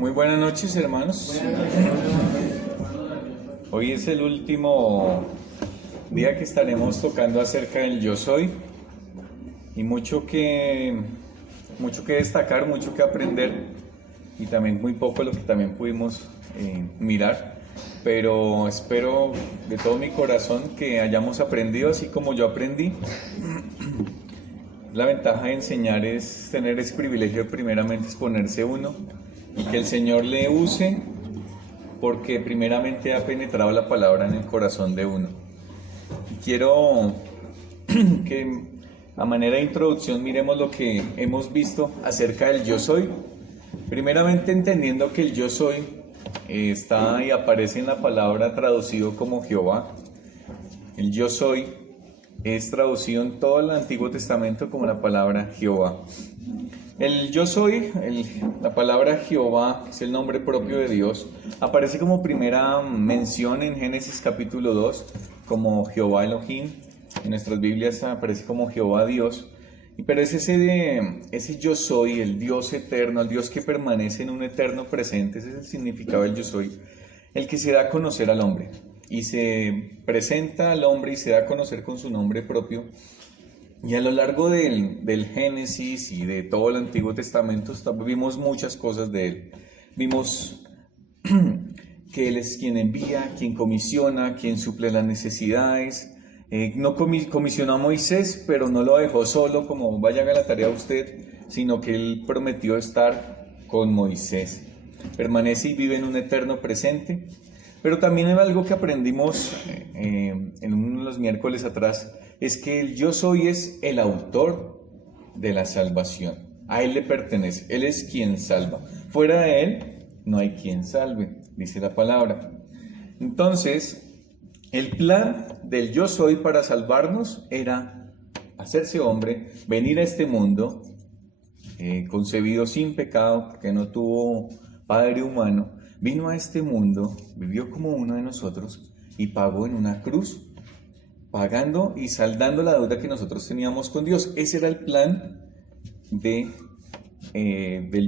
Muy buenas noches, hermanos. Hoy es el último día que estaremos tocando acerca del Yo Soy y mucho que destacar, mucho que aprender y también muy poco lo que también pudimos mirar, pero espero de todo mi corazón que hayamos aprendido así como yo aprendí. La ventaja de enseñar es tener ese privilegio de primeramente exponerse uno y que el Señor le use porque primeramente ha penetrado la palabra en el corazón de uno. Y quiero que a manera de introducción miremos lo que hemos visto acerca del Yo Soy. Primeramente entendiendo que el Yo Soy está y aparece en la palabra traducido como Jehová. El Yo Soy es traducido en todo el Antiguo Testamento como la palabra Jehová. El Yo Soy, la palabra Jehová, es el nombre propio de Dios, aparece como primera mención en Génesis capítulo 2, como Jehová Elohim. En nuestras Biblias aparece como Jehová Dios, pero es ese Yo Soy, el Dios eterno, el Dios que permanece en un eterno presente. Ese es el significado del Yo Soy, el que se da a conocer al hombre y se presenta al hombre y se da a conocer con su nombre propio. Y a lo largo del Génesis y de todo el Antiguo Testamento vimos muchas cosas de Él. Vimos que Él es quien envía, quien comisiona, quien suple las necesidades. No comisionó a Moisés, pero no lo dejó solo como vaya haga la tarea usted, sino que Él prometió estar con Moisés. Permanece y vive en un eterno presente. Pero también hay algo que aprendimos en uno de los miércoles atrás, es que el Yo Soy es el autor de la salvación. A Él le pertenece, Él es quien salva. Fuera de Él no hay quien salve, dice la palabra. Entonces, el plan del Yo Soy para salvarnos era hacerse hombre, venir a este mundo, concebido sin pecado, porque no tuvo padre humano. Vino a este mundo, vivió como uno de nosotros y pagó en una cruz, pagando y saldando la deuda que nosotros teníamos con Dios. Ese era el plan del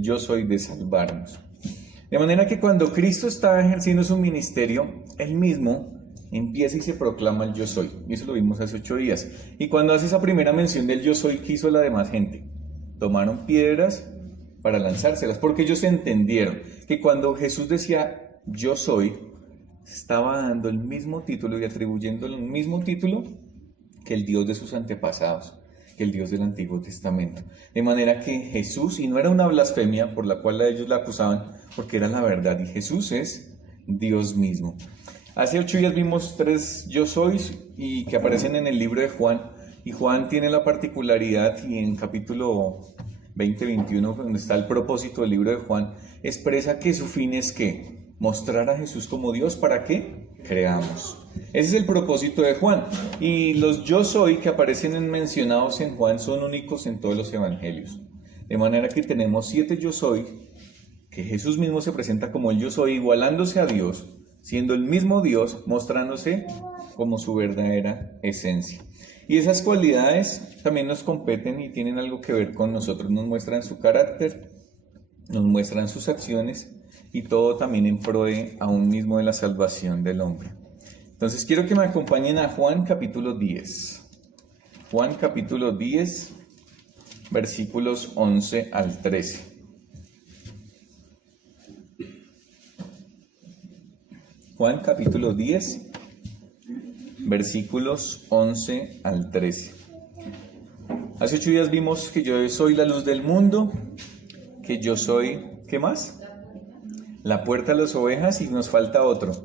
Yo Soy, de salvarnos. De manera que cuando Cristo está ejerciendo su ministerio, Él mismo empieza y se proclama el Yo Soy. Y eso lo vimos hace 8 días. Y cuando hace esa primera mención del Yo Soy, ¿qué hizo la demás gente? Tomaron piedras para lanzárselas, porque ellos entendieron que cuando Jesús decía Yo Soy, estaba dando el mismo título y atribuyendo el mismo título que el Dios de sus antepasados, que el Dios del Antiguo Testamento. De manera que Jesús, y no era una blasfemia por la cual ellos la acusaban, porque era la verdad, y Jesús es Dios mismo. Hace 8 días vimos 3 Yo Sois y que aparecen en el libro de Juan, y Juan tiene la particularidad, y en capítulo 20-21, donde está el propósito del libro de Juan, expresa que su fin es ¿qué? Mostrar a Jesús como Dios para que creamos. Ese es el propósito de Juan. Y los Yo Soy que aparecen mencionados en Juan son únicos en todos los evangelios. De manera que tenemos 7 Yo Soy, que Jesús mismo se presenta como el Yo Soy, igualándose a Dios, siendo el mismo Dios, mostrándose como su verdadera esencia. Y esas cualidades también nos competen y tienen algo que ver con nosotros. Nos muestran su carácter, nos muestran sus acciones y todo también en pro de aún mismo de la salvación del hombre. Entonces quiero que me acompañen a Juan capítulo 10. Juan capítulo 10, versículos 11 al 13. Juan capítulo 10, versículos 11 al 13. Hace 8 días vimos que yo soy la luz del mundo, que yo soy, ¿qué más? La puerta de las ovejas, y nos falta otro.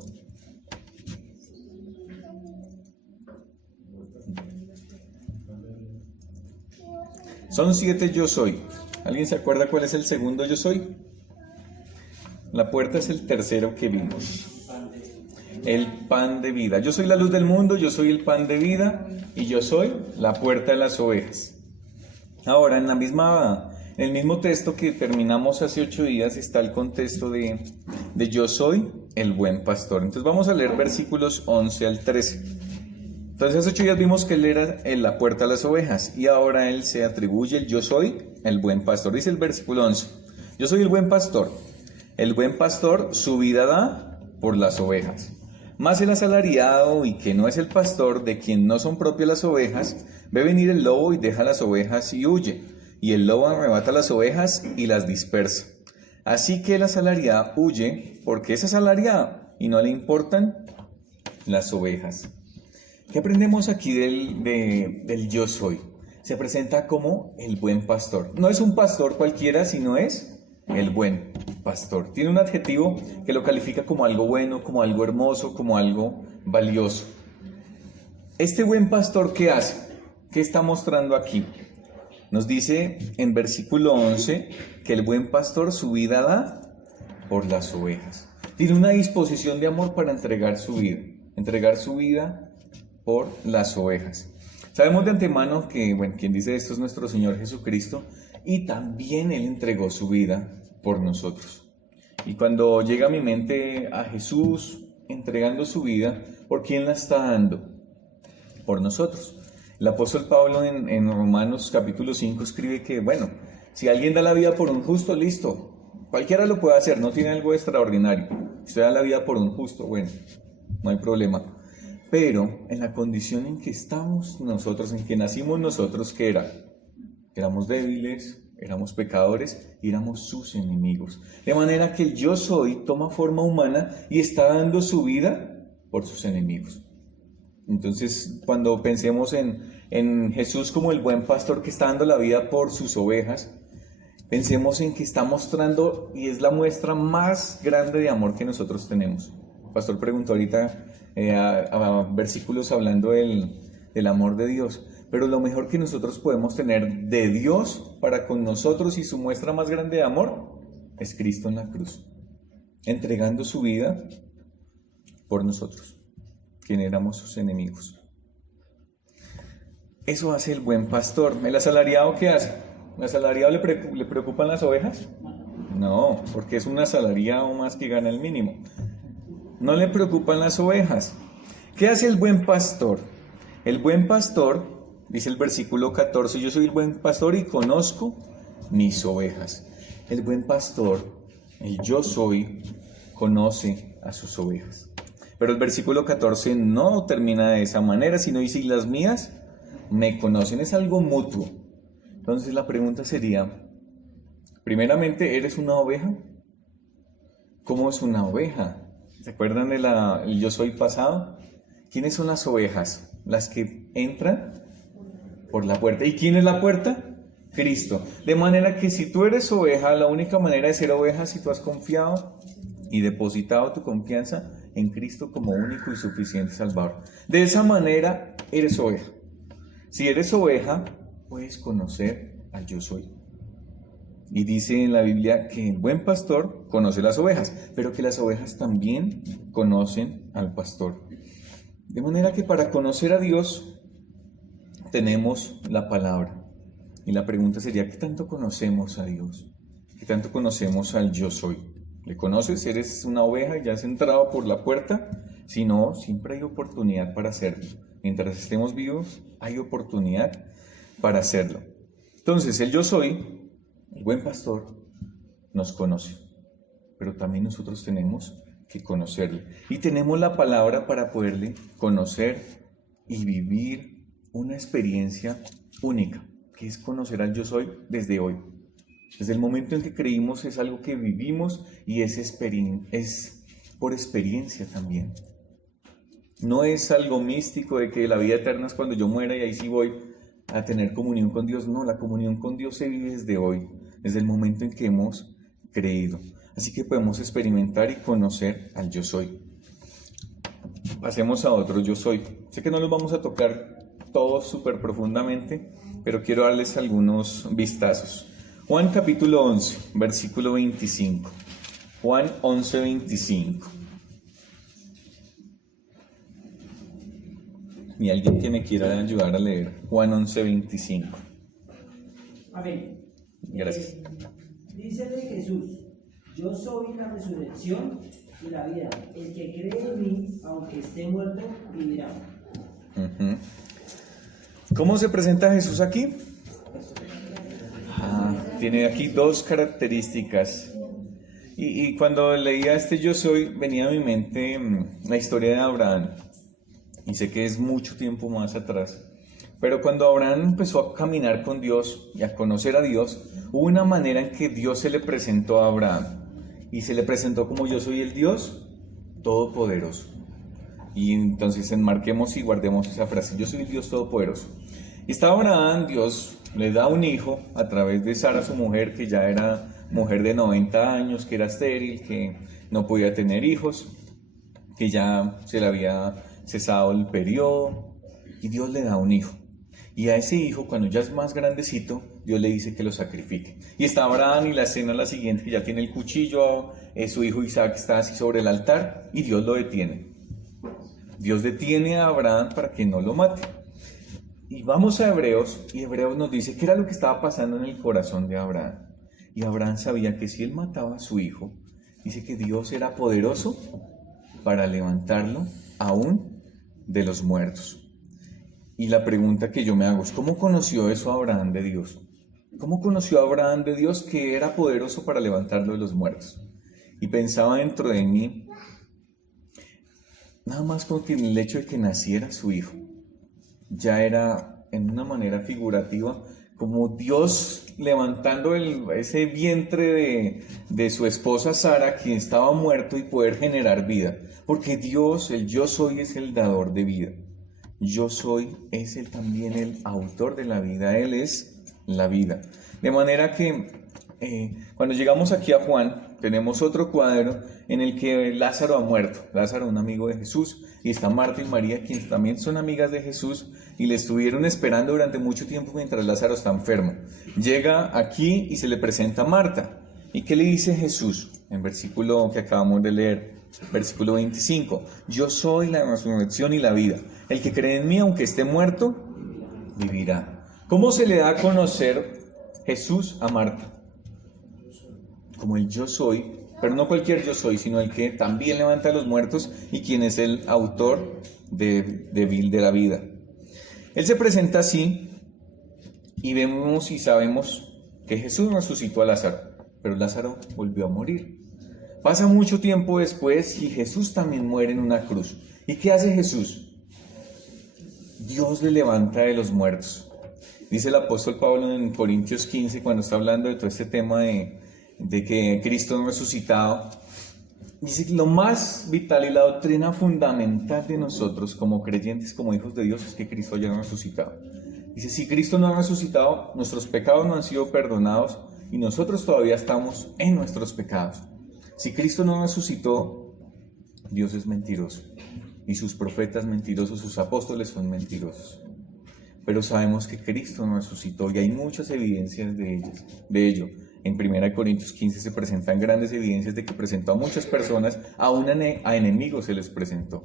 Son 7 Yo Soy. ¿Alguien se acuerda cuál es el segundo Yo Soy? La puerta es el tercero que vimos. El pan de vida. Yo soy la luz del mundo, yo soy el pan de vida y yo soy la puerta de las ovejas. Ahora, en el mismo texto que terminamos hace 8 días está el contexto de yo soy el buen pastor. Entonces vamos a leer versículos 11 al 13. Entonces hace 8 días vimos que Él era la puerta de las ovejas y ahora Él se atribuye el yo soy el buen pastor. Dice el versículo 11, yo soy el buen pastor. El buen pastor su vida da por las ovejas. Mas el asalariado, y que no es el pastor, de quien no son propias las ovejas, ve venir el lobo y deja las ovejas y huye. Y el lobo arrebata las ovejas y las dispersa. Así que el asalariado huye porque es asalariado y no le importan las ovejas. ¿Qué aprendemos aquí del yo soy? Se presenta como el buen pastor. No es un pastor cualquiera, sino es el buen pastor. Tiene un adjetivo que lo califica como algo bueno, como algo hermoso, como algo valioso. Este buen pastor, ¿qué hace? ¿Qué está mostrando aquí? Nos dice en versículo 11 que el buen pastor su vida da por las ovejas. Tiene una disposición de amor para entregar su vida por las ovejas. Sabemos de antemano que, quien dice esto es nuestro Señor Jesucristo, y también Él entregó su vida por nosotros. Y cuando llega a mi mente a Jesús entregando su vida, ¿por quién la está dando? Por nosotros. El apóstol Pablo en Romanos capítulo 5 escribe que, si alguien da la vida por un justo, listo. Cualquiera lo puede hacer, no tiene algo extraordinario. Si usted da la vida por un justo, no hay problema. Pero en la condición en que estamos nosotros, en que nacimos nosotros, ¿qué era? Éramos débiles, éramos pecadores y éramos sus enemigos. De manera que el yo soy toma forma humana y está dando su vida por sus enemigos. Entonces, cuando pensemos en Jesús como el buen pastor que está dando la vida por sus ovejas, pensemos en que está mostrando, y es la muestra más grande de amor que nosotros tenemos. El pastor preguntó ahorita a versículos hablando del amor de Dios, pero lo mejor que nosotros podemos tener de Dios para con nosotros y su muestra más grande de amor es Cristo en la cruz, entregando su vida por nosotros, quien éramos sus enemigos. Eso hace el buen pastor. ¿El asalariado qué hace? ¿El asalariado le preocupan las ovejas? No, porque es un asalariado más que gana el mínimo. No le preocupan las ovejas. ¿Qué hace el buen pastor? El buen pastor, dice el versículo 14, yo soy el buen pastor y conozco mis ovejas. El buen pastor, el yo soy, conoce a sus ovejas. Pero el versículo 14 no termina de esa manera, sino dice, y las mías me conocen. Es algo mutuo. Entonces la pregunta sería, primeramente, ¿eres una oveja? ¿Cómo es una oveja? ¿Se acuerdan del yo soy pasado? ¿Quiénes son las ovejas? Las que entran por la puerta. ¿Y quién es la puerta? Cristo. De manera que si tú eres oveja, la única manera de ser oveja es si tú has confiado y depositado tu confianza en Cristo como único y suficiente Salvador. De esa manera eres oveja. Si eres oveja, puedes conocer al yo soy. Y dice en la Biblia que el buen pastor conoce las ovejas, pero que las ovejas también conocen al pastor. De manera que para conocer a Dios tenemos la palabra. Y la pregunta sería, ¿qué tanto conocemos a Dios? ¿Qué tanto conocemos al yo soy? ¿Le conoces? ¿Eres una oveja y ya has entrado por la puerta? Si no, siempre hay oportunidad para hacerlo. Mientras estemos vivos, hay oportunidad para hacerlo. Entonces, el yo soy, el buen pastor, nos conoce. Pero también nosotros tenemos que conocerle. Y tenemos la palabra para poderle conocer y vivir una experiencia única, que es conocer al yo soy desde hoy. Desde el momento en que creímos es algo que vivimos y es por experiencia también. No es algo místico de que la vida eterna es cuando yo muera y ahí sí voy a tener comunión con Dios. No, la comunión con Dios se vive desde hoy, desde el momento en que hemos creído. Así que podemos experimentar y conocer al yo soy. Pasemos a otro yo soy. Sé que no los vamos a tocar todos súper profundamente, pero quiero darles algunos vistazos. Juan capítulo 11, versículo 25. Juan 11, 25. Y alguien que me quiera ayudar a leer. Juan 11, 25. Amén. Gracias. Dícele Jesús, yo soy la resurrección y la vida. El que cree en mí, aunque esté muerto, vivirá. ¿Cómo se presenta Jesús aquí? Tiene aquí dos características. Y cuando leía este Yo Soy, venía a mi mente la historia de Abraham. Y sé que es mucho tiempo más atrás. Pero cuando Abraham empezó a caminar con Dios y a conocer a Dios, hubo una manera en que Dios se le presentó a Abraham. Y se le presentó como yo soy el Dios Todopoderoso. Y entonces enmarquemos y guardemos esa frase, yo soy el Dios Todopoderoso. Y estaba Abraham, Dios le da un hijo a través de Sara, su mujer, que ya era mujer de 90 años, que era estéril, que no podía tener hijos, que ya se le había cesado el periodo, y Dios le da un hijo. Y a ese hijo, cuando ya es más grandecito, Dios le dice que lo sacrifique. Y está Abraham y la escena la siguiente, que ya tiene el cuchillo, su hijo Isaac está así sobre el altar, y Dios lo detiene. Dios detiene a Abraham para que no lo mate. Y vamos a Hebreos, y Hebreos nos dice qué era lo que estaba pasando en el corazón de Abraham. Y Abraham sabía que si él mataba a su hijo, dice que Dios era poderoso para levantarlo aún de los muertos. Y la pregunta que yo me hago es, ¿cómo conoció eso Abraham de Dios? ¿Cómo conoció Abraham de Dios que era poderoso para levantarlo de los muertos? Y pensaba dentro de mí, nada más con que el hecho de que naciera su hijo, ya era en una manera figurativa, como Dios levantando ese vientre de su esposa Sara, quien estaba muerto, y poder generar vida. Porque Dios, el yo soy, es el dador de vida. Yo soy es también el autor de la vida, Él es la vida. De manera que cuando llegamos aquí a Juan, tenemos otro cuadro en el que Lázaro ha muerto. Lázaro, un amigo de Jesús, y está Marta y María, quienes también son amigas de Jesús, y le estuvieron esperando durante mucho tiempo mientras Lázaro está enfermo. Llega aquí y se le presenta a Marta. ¿Y qué le dice Jesús? En versículo que acabamos de leer, versículo 25. Yo soy la resurrección y la vida. El que cree en mí, aunque esté muerto, vivirá. ¿Cómo se le da a conocer Jesús a Marta? Como el yo soy, pero no cualquier yo soy, sino el que también levanta a los muertos y quien es el autor de la vida. Él se presenta así y vemos y sabemos que Jesús resucitó a Lázaro, pero Lázaro volvió a morir. Pasa mucho tiempo después y Jesús también muere en una cruz. ¿Y qué hace Jesús? Dios le levanta de los muertos. Dice el apóstol Pablo en Corintios 15, cuando está hablando de todo este tema de que Cristo no resucitado, dice que lo más vital y la doctrina fundamental de nosotros como creyentes, como hijos de Dios, es que Cristo haya resucitado. Dice, si Cristo no ha resucitado, nuestros pecados no han sido perdonados y nosotros todavía estamos en nuestros pecados. Si Cristo no resucitó, Dios es mentiroso y sus profetas mentirosos, sus apóstoles son mentirosos. Pero sabemos que Cristo no resucitó y hay muchas evidencias de ello. En 1 Corintios 15 se presentan grandes evidencias de que presentó a muchas personas, aún a enemigos se les presentó,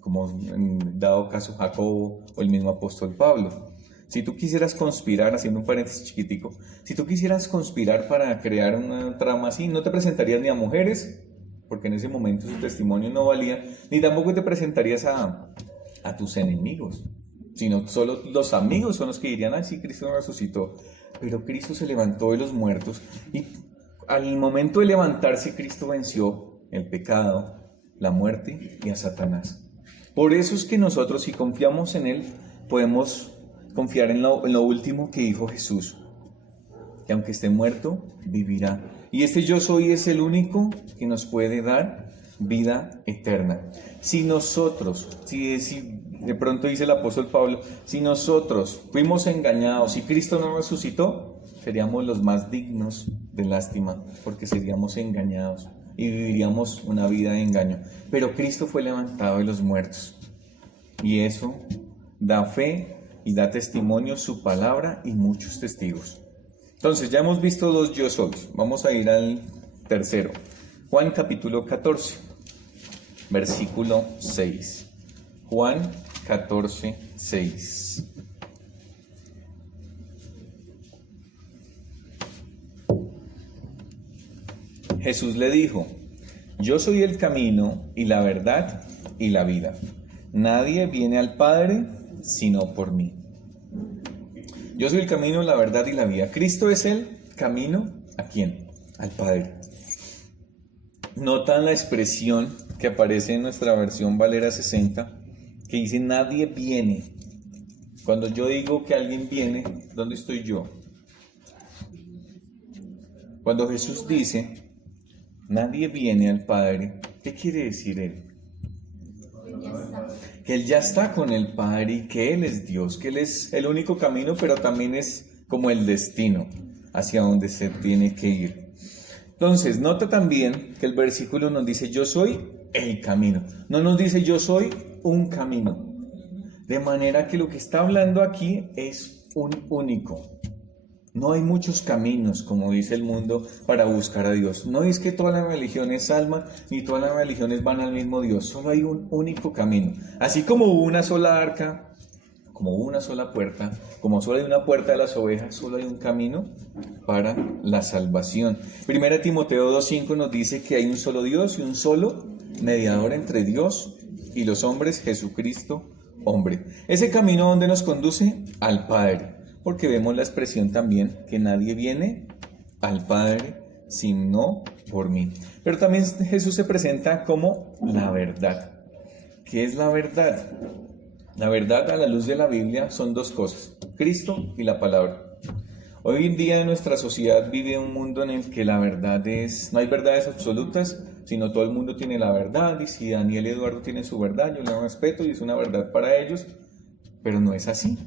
como en dado caso Jacobo o el mismo apóstol Pablo. Si tú quisieras conspirar, haciendo un paréntesis chiquitico, si tú quisieras conspirar para crear una trama así, no te presentarías ni a mujeres, porque en ese momento su testimonio no valía, ni tampoco te presentarías a tus enemigos, sino solo los amigos son los que dirían, sí, Cristo no resucitó. Pero Cristo se levantó de los muertos y al momento de levantarse Cristo venció el pecado, la muerte y a Satanás. Por eso es que nosotros, si confiamos en Él, podemos confiar en lo último que dijo Jesús, que aunque esté muerto, vivirá. Y este yo soy es el único que nos puede dar vida eterna. Si nosotros, si de pronto dice el apóstol Pablo, si nosotros fuimos engañados y Cristo no resucitó, seríamos los más dignos de lástima, porque seríamos engañados y viviríamos una vida de engaño. Pero Cristo fue levantado de los muertos y eso da fe y da testimonio su palabra y muchos testigos. Entonces ya hemos visto dos yo soy, vamos a ir al tercero. Juan capítulo 14, versículo 6. Juan 14, 6. Jesús le dijo, yo soy el camino y la verdad y la vida. Nadie viene al Padre sino por mí. Yo soy el camino, la verdad y la vida. Cristo es el camino, ¿a quién? Al Padre. ¿Notan la expresión que aparece en nuestra versión Valera 60? Que dice nadie viene. Cuando yo digo que alguien viene, ¿dónde estoy yo? Cuando Jesús dice nadie viene al Padre, ¿qué quiere decir él? Que él ya está con el Padre y que él es Dios, que él es el único camino, pero también es como el destino hacia donde se tiene que ir. Entonces, nota también que el versículo nos dice yo soy el camino, no nos dice yo soy un camino. De manera que lo que está hablando aquí es un único. No hay muchos caminos, como dice el mundo, para buscar a Dios. No es que todas las religiones salvan, ni todas las religiones van al mismo Dios. Solo hay un único camino. Así como hubo una sola arca, como hubo una sola puerta, como solo hay una puerta de las ovejas, solo hay un camino para la salvación. 1 Timoteo 2:5 nos dice que hay un solo Dios y un solo mediador entre Dios y los hombres, Jesucristo, hombre. Ese camino, ¿dónde nos conduce? Al Padre. Porque vemos la expresión también que nadie viene al Padre sino por mí. Pero también Jesús se presenta como la verdad. ¿Qué es la verdad? La verdad a la luz de la Biblia son dos cosas, Cristo y la palabra. Hoy en día nuestra sociedad vive un mundo en el que la verdad no hay verdades absolutas, sino todo el mundo tiene la verdad, y si Daniel y Eduardo tienen su verdad, yo le respeto y es una verdad para ellos, pero no es así.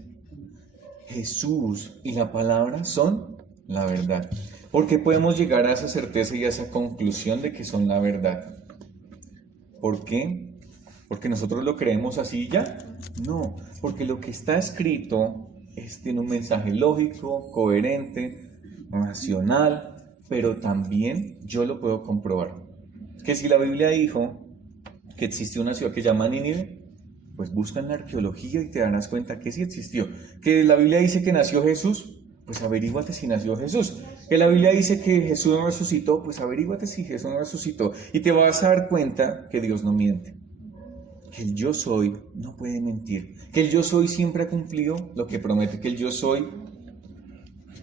Jesús y la palabra son la verdad. ¿Por qué podemos llegar a esa certeza y a esa conclusión de que son la verdad? ¿Por qué? ¿Porque nosotros lo creemos así ya? No, porque lo que está escrito tiene un mensaje lógico, coherente, racional, pero también yo lo puedo comprobar. Que si la Biblia dijo que existió una ciudad que se llama Nínive, pues busca en la arqueología y te darás cuenta que sí existió. Que la Biblia dice que nació Jesús, pues averíguate si nació Jesús. Que la Biblia dice que Jesús no resucitó, pues averíguate si Jesús no resucitó. Y te vas a dar cuenta que Dios no miente. Que el yo soy no puede mentir. Que el yo soy siempre ha cumplido lo que promete. Que el yo soy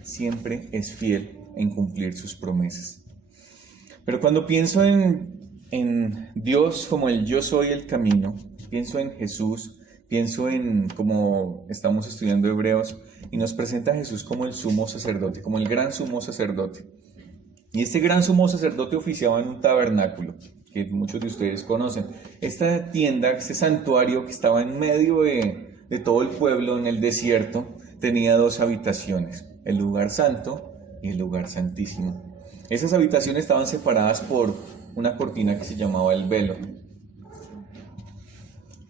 siempre es fiel en cumplir sus promesas. Pero cuando pienso en Dios como el yo soy el camino, pienso en Jesús, pienso en como estamos estudiando Hebreos y nos presenta a Jesús como el sumo sacerdote, como el gran sumo sacerdote. Y este gran sumo sacerdote oficiaba en un tabernáculo que muchos de ustedes conocen. Esta tienda, este santuario que estaba en medio de todo el pueblo en el desierto, tenía dos habitaciones, el lugar santo y el lugar santísimo. Esas habitaciones estaban separadas por una cortina que se llamaba el velo.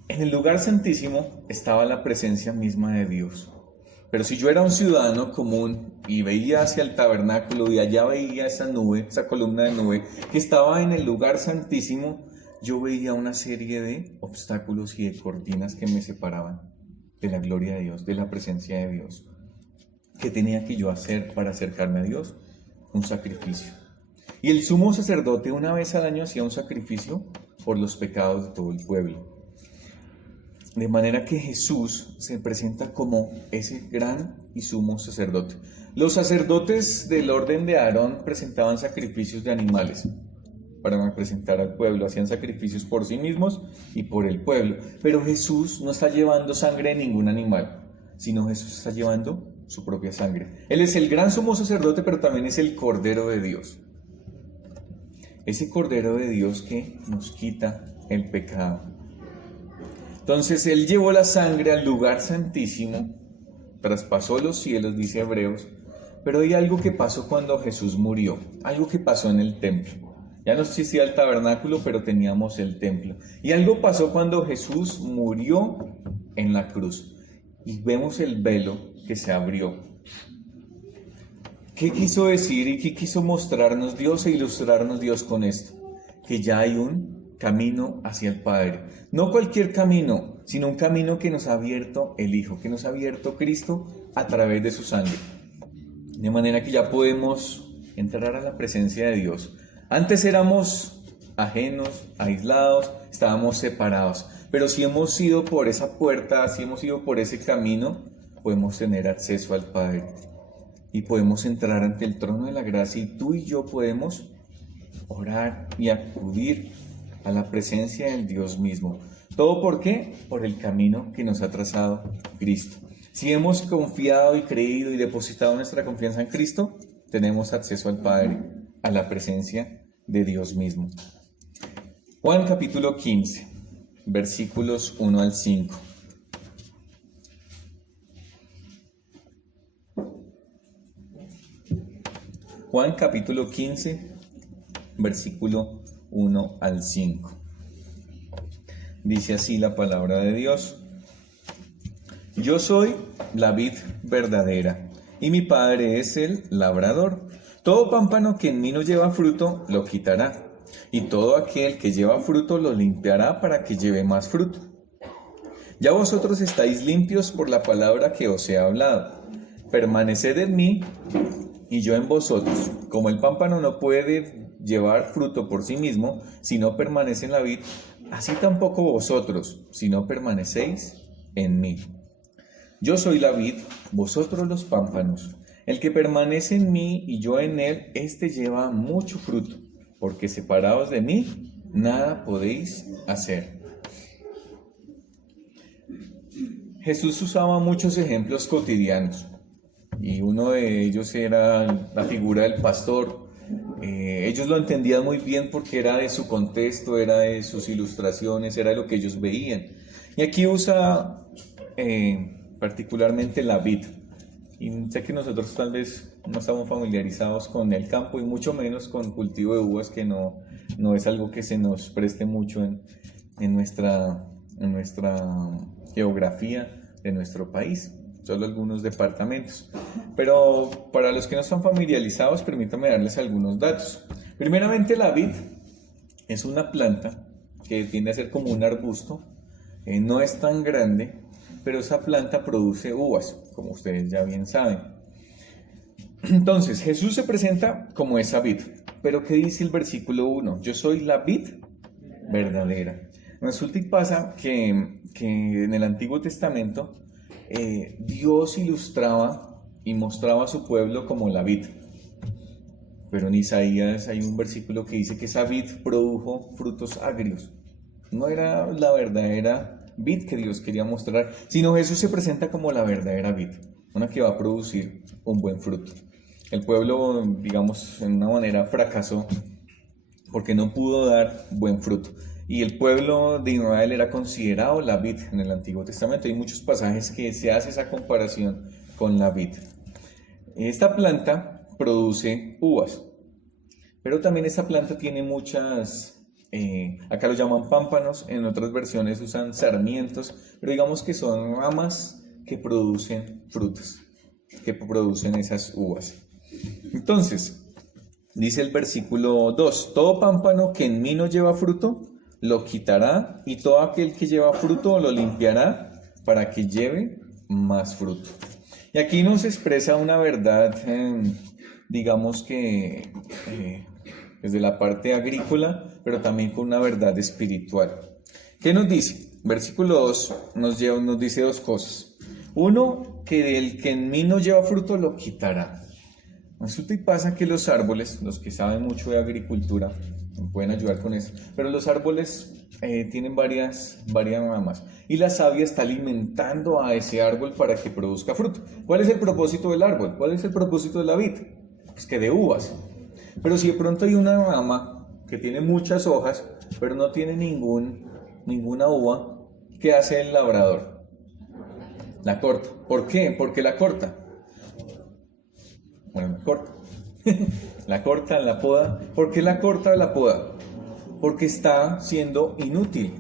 En el lugar santísimo estaba la presencia misma de Dios. Pero si yo era un ciudadano común y veía hacia el tabernáculo y allá veía esa nube, esa columna de nube que estaba en el lugar santísimo, yo veía una serie de obstáculos y de cortinas que me separaban de la gloria de Dios, de la presencia de Dios. ¿Qué tenía que yo hacer para acercarme a Dios? Un sacrificio. Y el sumo sacerdote una vez al año hacía un sacrificio por los pecados de todo el pueblo. De manera que Jesús se presenta como ese gran y sumo sacerdote. Los sacerdotes del orden de Aarón presentaban sacrificios de animales para representar al pueblo. Hacían sacrificios por sí mismos y por el pueblo. Pero Jesús no está llevando sangre de ningún animal, sino Jesús está llevando su propia sangre. Él es el gran sumo sacerdote, pero también es el Cordero de Dios. Ese Cordero de Dios que nos quita el pecado. Entonces Él llevó la sangre al lugar santísimo, traspasó los cielos, dice Hebreos, pero hay algo que pasó cuando Jesús murió, algo que pasó en el templo. Ya no existía el tabernáculo, pero teníamos el templo. Y algo pasó cuando Jesús murió en la cruz. Y vemos el velo que se abrió. ¿Qué quiso decir y qué quiso mostrarnos Dios e ilustrarnos Dios con esto? Que ya hay un camino hacia el Padre. No cualquier camino, sino un camino que nos ha abierto el Hijo, que nos ha abierto Cristo a través de su sangre. De manera que ya podemos entrar a la presencia de Dios. Antes éramos ajenos, aislados, estábamos separados. Pero si hemos ido por esa puerta, si hemos ido por ese camino, podemos tener acceso al Padre. Y podemos entrar ante el trono de la gracia y tú y yo podemos orar y acudir a la presencia del Dios mismo. ¿Todo por qué? Por el camino que nos ha trazado Cristo. Si hemos confiado y creído y depositado nuestra confianza en Cristo, tenemos acceso al Padre, a la presencia de Dios mismo. Juan capítulo 15, versículos 1 al 5. Juan capítulo 15, versículo 1 al 5. Dice así la palabra de Dios: Yo soy la vid verdadera, y mi Padre es el labrador. Todo pámpano que en mí no lleva fruto, lo quitará, y todo aquel que lleva fruto, lo limpiará para que lleve más fruto. Ya vosotros estáis limpios por la palabra que os he hablado. Permaneced en mí, y yo en vosotros. Como el pámpano no puede llevar fruto por sí mismo, si no permanece en la vid, así tampoco vosotros, si no permanecéis en mí. Yo soy la vid, vosotros los pámpanos. El que permanece en mí y yo en él, éste lleva mucho fruto, porque separados de mí, nada podéis hacer. Jesús usaba muchos ejemplos cotidianos, y uno de ellos era la figura del pastor. Ellos lo entendían muy bien porque era de su contexto, era de sus ilustraciones, era de lo que ellos veían. Y aquí usa particularmente la vid. Y sé que nosotros tal vez no estamos familiarizados con el campo y mucho menos con cultivo de uvas, que no es algo que se nos preste mucho en nuestra geografía de nuestro país, solo algunos departamentos. Pero para los que no están familiarizados, permítanme darles algunos datos. Primeramente, la vid es una planta que tiende a ser como un arbusto, no es tan grande, pero esa planta produce uvas, como ustedes ya bien saben. Entonces, Jesús se presenta como esa vid, pero ¿qué dice el versículo 1? Yo soy la vid verdadera. Resulta y pasa que en el Antiguo Testamento Dios ilustraba y mostraba a su pueblo como la vid. Pero en Isaías hay un versículo que dice que esa vid produjo frutos agrios. No era la verdadera vid que Dios quería mostrar, sino Jesús se presenta como la verdadera vid, una que va a producir un buen fruto. El pueblo, digamos, en una manera fracasó porque no pudo dar buen fruto. Y el pueblo de Israel era considerado la vid en el Antiguo Testamento. Hay muchos pasajes que se hace esa comparación con la vid. Esta planta produce uvas, pero también esta planta tiene muchas, acá lo llaman pámpanos, en otras versiones usan sarmientos, pero digamos que son ramas que producen frutas, que producen esas uvas. Entonces, dice el versículo 2, todo pámpano que en mí no lleva fruto, lo quitará, y todo aquel que lleva fruto lo limpiará para que lleve más fruto. Y aquí nos expresa una verdad, digamos que desde la parte agrícola, pero también con una verdad espiritual. ¿Qué nos dice? Versículo 2 nos dice dos cosas. Uno, que del que en mí no lleva fruto lo quitará. Resulta y pasa que los árboles, los que saben mucho de agricultura, me pueden ayudar con eso, pero los árboles tienen varias ramas, y la savia está alimentando a ese árbol para que produzca fruto. ¿Cuál es el propósito del árbol? ¿Cuál es el propósito de la vid? Pues que dé uvas. Pero si de pronto hay una rama que tiene muchas hojas, pero no tiene ninguna uva, ¿qué hace el labrador? La corta. ¿Por qué? ¿Por qué la corta? Bueno, la corta. La corta, la poda. ¿Por qué la corta o la poda? Porque está siendo inútil.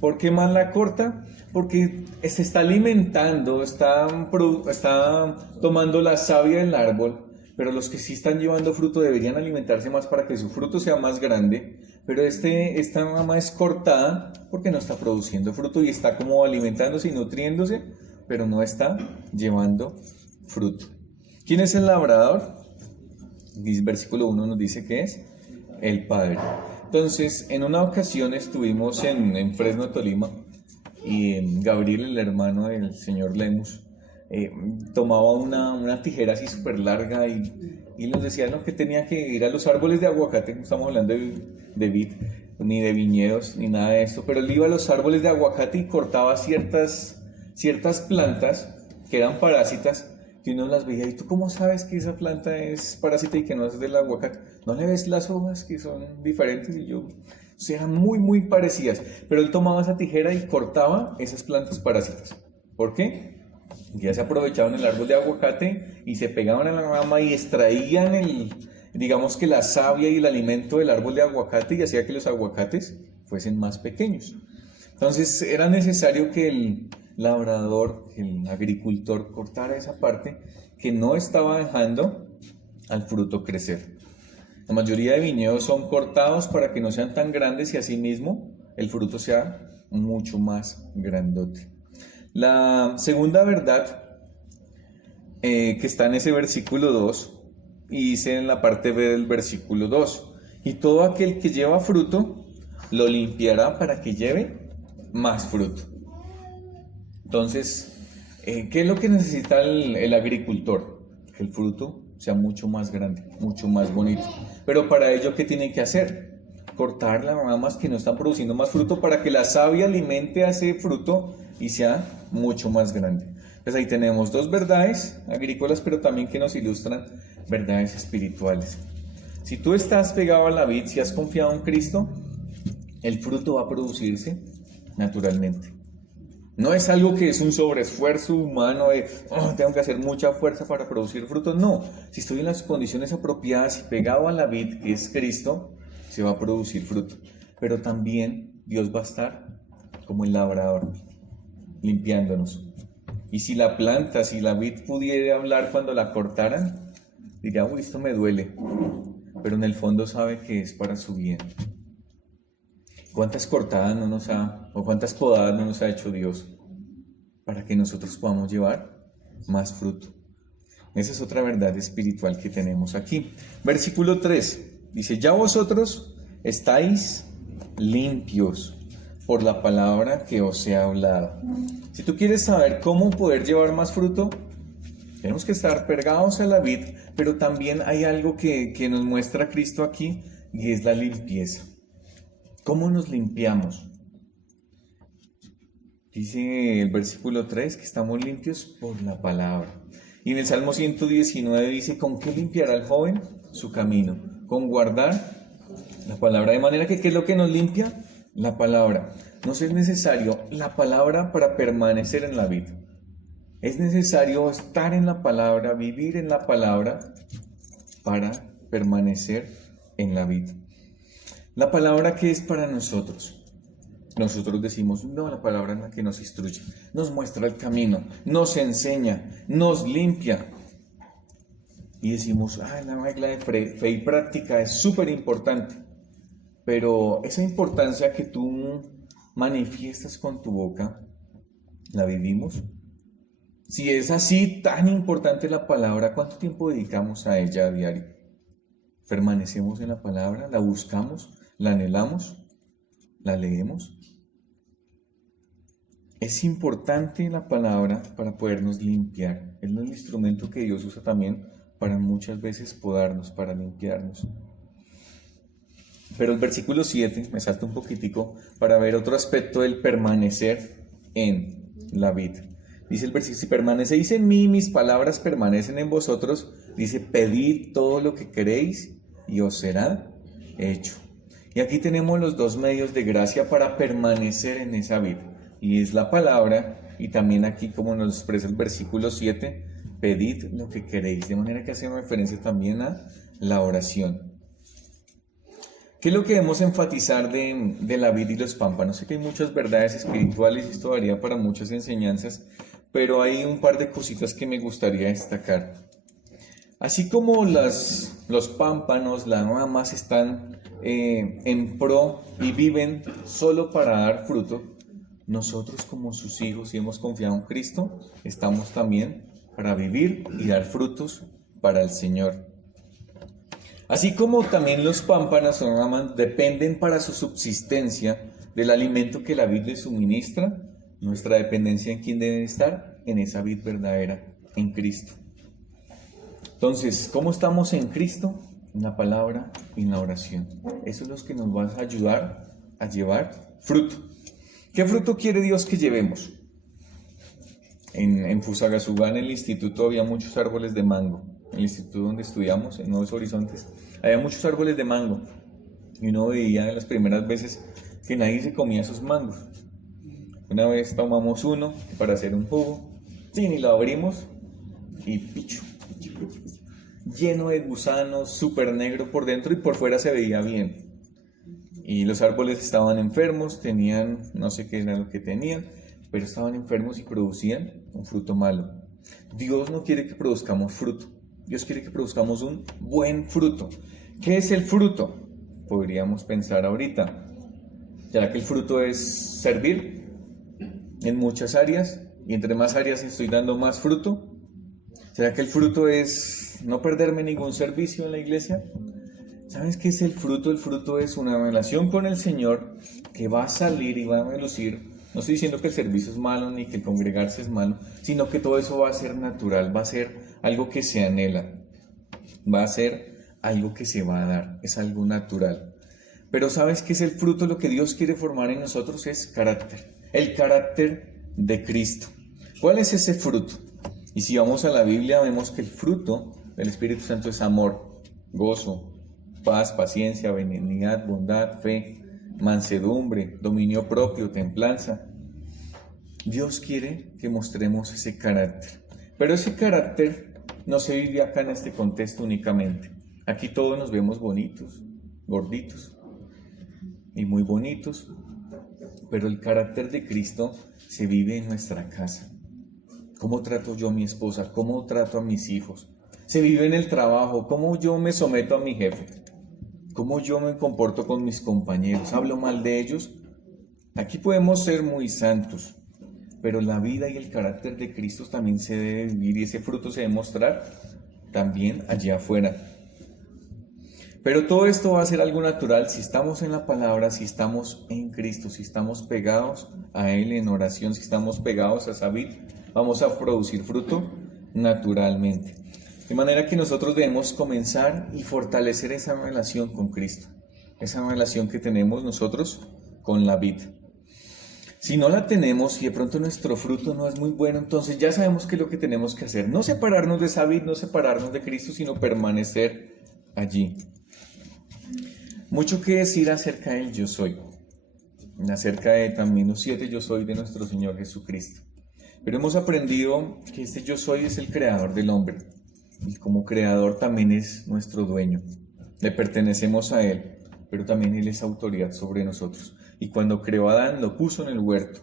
¿Por qué más la corta? Porque se está alimentando, está tomando la savia del árbol, pero los que sí están llevando fruto deberían alimentarse más para que su fruto sea más grande, pero esta rama es cortada porque no está produciendo fruto y está como alimentándose y nutriéndose, pero no está llevando fruto. ¿Quién es el labrador? El versículo 1 nos dice que es el Padre. Entonces, en una ocasión estuvimos en Fresno, Tolima, y Gabriel, el hermano del señor Lemus, tomaba una tijera así súper larga y nos decía, ¿no?, que tenía que ir a los árboles de aguacate. No estamos hablando de vid, ni de viñedos, ni nada de esto, pero él iba a los árboles de aguacate y cortaba ciertas plantas que eran parásitas, que uno las veía, ¿y tú cómo sabes que esa planta es parásita y que no es del aguacate? ¿No le ves las hojas que son diferentes? Y yo, o sea, eran muy, muy parecidas, pero él tomaba esa tijera y cortaba esas plantas parásitas. ¿Por qué? Ya se aprovechaban el árbol de aguacate y se pegaban a la rama y extraían digamos que la savia y el alimento del árbol de aguacate, y hacía que los aguacates fuesen más pequeños. Entonces era necesario que el labrador, el agricultor, cortara esa parte que no estaba dejando al fruto crecer. La mayoría de viñedos son cortados para que no sean tan grandes y asimismo el fruto sea mucho más grandote. La segunda verdad que está en ese versículo 2, y dice en la parte B del versículo 2, y todo aquel que lleva fruto lo limpiará para que lleve más fruto. Entonces, ¿qué es lo que necesita el agricultor? Que el fruto sea mucho más grande, mucho más bonito. Pero para ello, ¿qué tiene que hacer? Cortar las ramas que no están produciendo más fruto para que la savia alimente a ese fruto y sea mucho más grande. Entonces ahí tenemos dos verdades agrícolas, pero también que nos ilustran verdades espirituales. Si tú estás pegado a la vid, si has confiado en Cristo, el fruto va a producirse naturalmente. No es algo que es un sobreesfuerzo humano de tengo que hacer mucha fuerza para producir frutos. No, si estoy en las condiciones apropiadas y pegado a la vid, que es Cristo, se va a producir fruto. Pero también Dios va a estar como el labrador, limpiándonos. Y si la planta, si la vid pudiera hablar cuando la cortaran, diría, uy, esto me duele. Pero en el fondo sabe que es para su bien. ¿Cuántas cortadas no nos ha, o cuántas podadas no nos ha hecho Dios para que nosotros podamos llevar más fruto? Esa es otra verdad espiritual que tenemos aquí. Versículo 3 dice, ya vosotros estáis limpios por la palabra que os he hablado. Si tú quieres saber cómo poder llevar más fruto, tenemos que estar pegados a la vid, pero también hay algo que nos muestra Cristo aquí, y es la limpieza. ¿Cómo nos limpiamos? Dice el versículo 3 que estamos limpios por la palabra. Y en el Salmo 119 dice, ¿con qué limpiará el joven su camino? Con guardar la palabra. De manera que, ¿qué es lo que nos limpia? La palabra. Nos es necesario la palabra para permanecer en la vida. Es necesario estar en la palabra, vivir en la palabra para permanecer en la vida. La palabra que es para nosotros. Nosotros decimos, no, la palabra es la que nos instruye, nos muestra el camino, nos enseña, nos limpia. Y decimos, la regla de fe y práctica es súper importante. Pero esa importancia que tú manifiestas con tu boca, ¿la vivimos? Si es así tan importante la palabra, ¿cuánto tiempo dedicamos a ella a diario? ¿Permanecemos en la palabra? ¿La buscamos? ¿La anhelamos? ¿La leemos? Es importante la palabra para podernos limpiar. Es el instrumento que Dios usa también para muchas veces podarnos, para limpiarnos. Pero el versículo 7, me salta un poquitico para ver otro aspecto del permanecer en la vid. Dice el versículo, si permanecéis en mí, mis palabras permanecen en vosotros, dice, pedid todo lo que queréis y os será hecho. Y aquí tenemos los dos medios de gracia para permanecer en esa vid. Y es la palabra, y también aquí, como nos expresa el versículo 7, pedid lo que queréis. De manera que hace referencia también a la oración. ¿Qué es lo que debemos enfatizar de la vid y los pámpanos? Sé que hay muchas verdades espirituales y esto daría para muchas enseñanzas, pero hay un par de cositas que me gustaría destacar. Así como los pámpanos, las ramas están en pro y viven solo para dar fruto, nosotros como sus hijos, si hemos confiado en Cristo, estamos también para vivir y dar frutos para el Señor. Así como también los pámpanos o ramas dependen para su subsistencia del alimento que la vid les suministra, nuestra dependencia en quién debe estar, en esa vid verdadera, en Cristo. Entonces, ¿cómo estamos en Cristo? En la palabra y en la oración. Eso es lo que nos va a ayudar a llevar fruto. ¿Qué fruto quiere Dios que llevemos? En Fusagasugá, en el instituto, había muchos árboles de mango. En el instituto donde estudiamos, en Nuevos Horizontes, había muchos árboles de mango. Y uno veía en las primeras veces que nadie se comía esos mangos. Una vez tomamos uno para hacer un jugo, y lo abrimos y picho, lleno de gusanos, súper negro por dentro y por fuera se veía bien. Y los árboles estaban enfermos, tenían, no sé qué era lo que tenían, pero estaban enfermos y producían un fruto malo. Dios no quiere que produzcamos fruto, Dios quiere que produzcamos un buen fruto. ¿Qué es el fruto? Podríamos pensar ahorita. ¿Será que el fruto es servir en muchas áreas? Y entre más áreas estoy dando más fruto. ¿Será que el fruto es no perderme ningún servicio en la iglesia? ¿Sabes qué es el fruto? El fruto es una relación con el Señor que va a salir y va a relucir. No estoy diciendo que el servicio es malo ni que el congregarse es malo, sino que todo eso va a ser natural, va a ser algo que se anhela, va a ser algo que se va a dar, es algo natural. Pero ¿sabes qué es el fruto? Lo que Dios quiere formar en nosotros es carácter, el carácter de Cristo. ¿Cuál es ese fruto? Y si vamos a la Biblia vemos que el fruto del Espíritu Santo es amor, gozo, paz, paciencia, benignidad, bondad, fe, mansedumbre, dominio propio, templanza. Dios quiere que mostremos ese carácter. Pero ese carácter no se vive acá en este contexto únicamente. Aquí todos nos vemos bonitos, gorditos y muy bonitos, pero el carácter de Cristo se vive en nuestra casa. ¿Cómo trato yo a mi esposa? ¿Cómo trato a mis hijos? Se vive en el trabajo. ¿Cómo yo me someto a mi jefe? ¿Cómo yo me comporto con mis compañeros? ¿Hablo mal de ellos? Aquí podemos ser muy santos, pero la vida y el carácter de Cristo también se debe vivir y ese fruto se debe mostrar también allá afuera. Pero todo esto va a ser algo natural si estamos en la palabra, si estamos en Cristo, si estamos pegados a Él en oración, si estamos pegados a esa vid, vamos a producir fruto naturalmente. De manera que nosotros debemos comenzar y fortalecer esa relación con Cristo, esa relación que tenemos nosotros con la vid. Si no la tenemos y de pronto nuestro fruto no es muy bueno, entonces ya sabemos qué es lo que tenemos que hacer. No separarnos de esa vid, no separarnos de Cristo, sino permanecer allí. Mucho que decir acerca del yo soy, acerca de también los 7 yo soy de nuestro Señor Jesucristo. Pero hemos aprendido que este yo soy es el creador del hombre y como creador también es nuestro dueño. Le pertenecemos a Él, pero también Él es autoridad sobre nosotros. Y cuando creó a Adán lo puso en el huerto,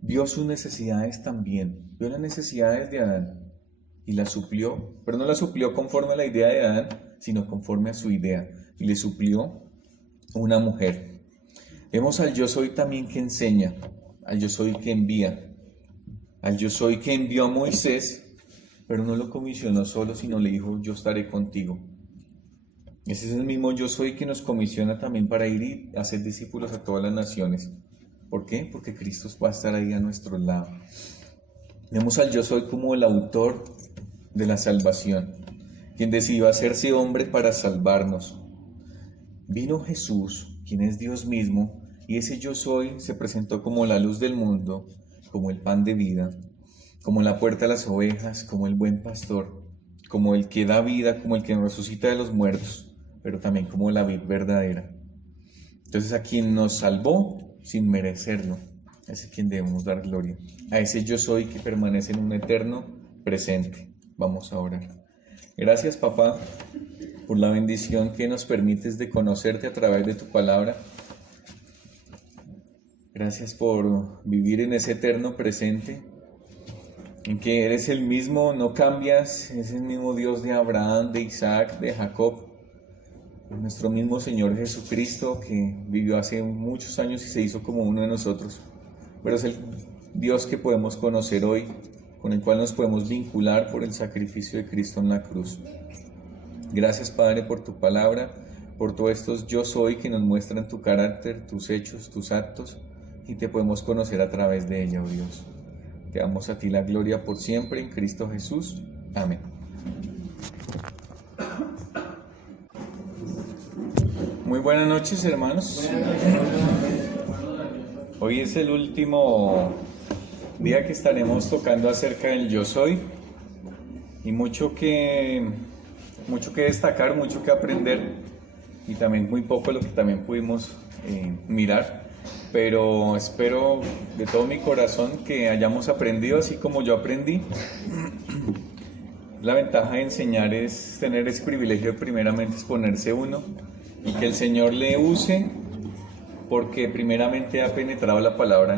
vio sus necesidades también, vio las necesidades de Adán y las suplió, pero no las suplió conforme a la idea de Adán, sino conforme a su idea, y le suplió una mujer. Vemos al yo soy también que enseña, al yo soy que envía, al yo soy que envió a Moisés, pero no lo comisionó solo, sino le dijo, yo estaré contigo. Ese es el mismo yo soy que nos comisiona también para ir y hacer discípulos a todas las naciones. ¿Por qué? Porque Cristo va a estar ahí a nuestro lado. Vemos al yo soy como el autor de la salvación, quien decidió hacerse hombre para salvarnos. Vino Jesús, quien es Dios mismo, y ese yo soy se presentó como la luz del mundo, como el pan de vida, como la puerta de las ovejas, como el buen pastor, como el que da vida, como el que resucita de los muertos, pero también como la vid verdadera. Entonces a quien nos salvó sin merecerlo, es a quien debemos dar gloria. A ese yo soy que permanece en un eterno presente. Vamos a orar. Gracias, papá, por la bendición que nos permites de conocerte a través de tu palabra. Gracias por vivir en ese eterno presente, en que eres el mismo, no cambias, es el mismo Dios de Abraham, de Isaac, de Jacob, nuestro mismo Señor Jesucristo que vivió hace muchos años y se hizo como uno de nosotros, pero es el Dios que podemos conocer hoy, con el cual nos podemos vincular por el sacrificio de Cristo en la cruz. Gracias, Padre, por tu palabra, por todos estos yo soy que nos muestran tu carácter, tus hechos, tus actos, y te podemos conocer a través de ella, oh Dios. Te damos a ti la gloria por siempre en Cristo Jesús. Amén. Muy buenas noches, hermanos. Hoy es el último día que estaremos tocando acerca del Yo Soy, y mucho que destacar, mucho que aprender, y también muy poco lo que también pudimos mirar, pero espero de todo mi corazón que hayamos aprendido así como yo aprendí. La ventaja de enseñar es tener ese privilegio de primeramente exponerse uno y que el Señor le use, porque primeramente ha penetrado la palabra en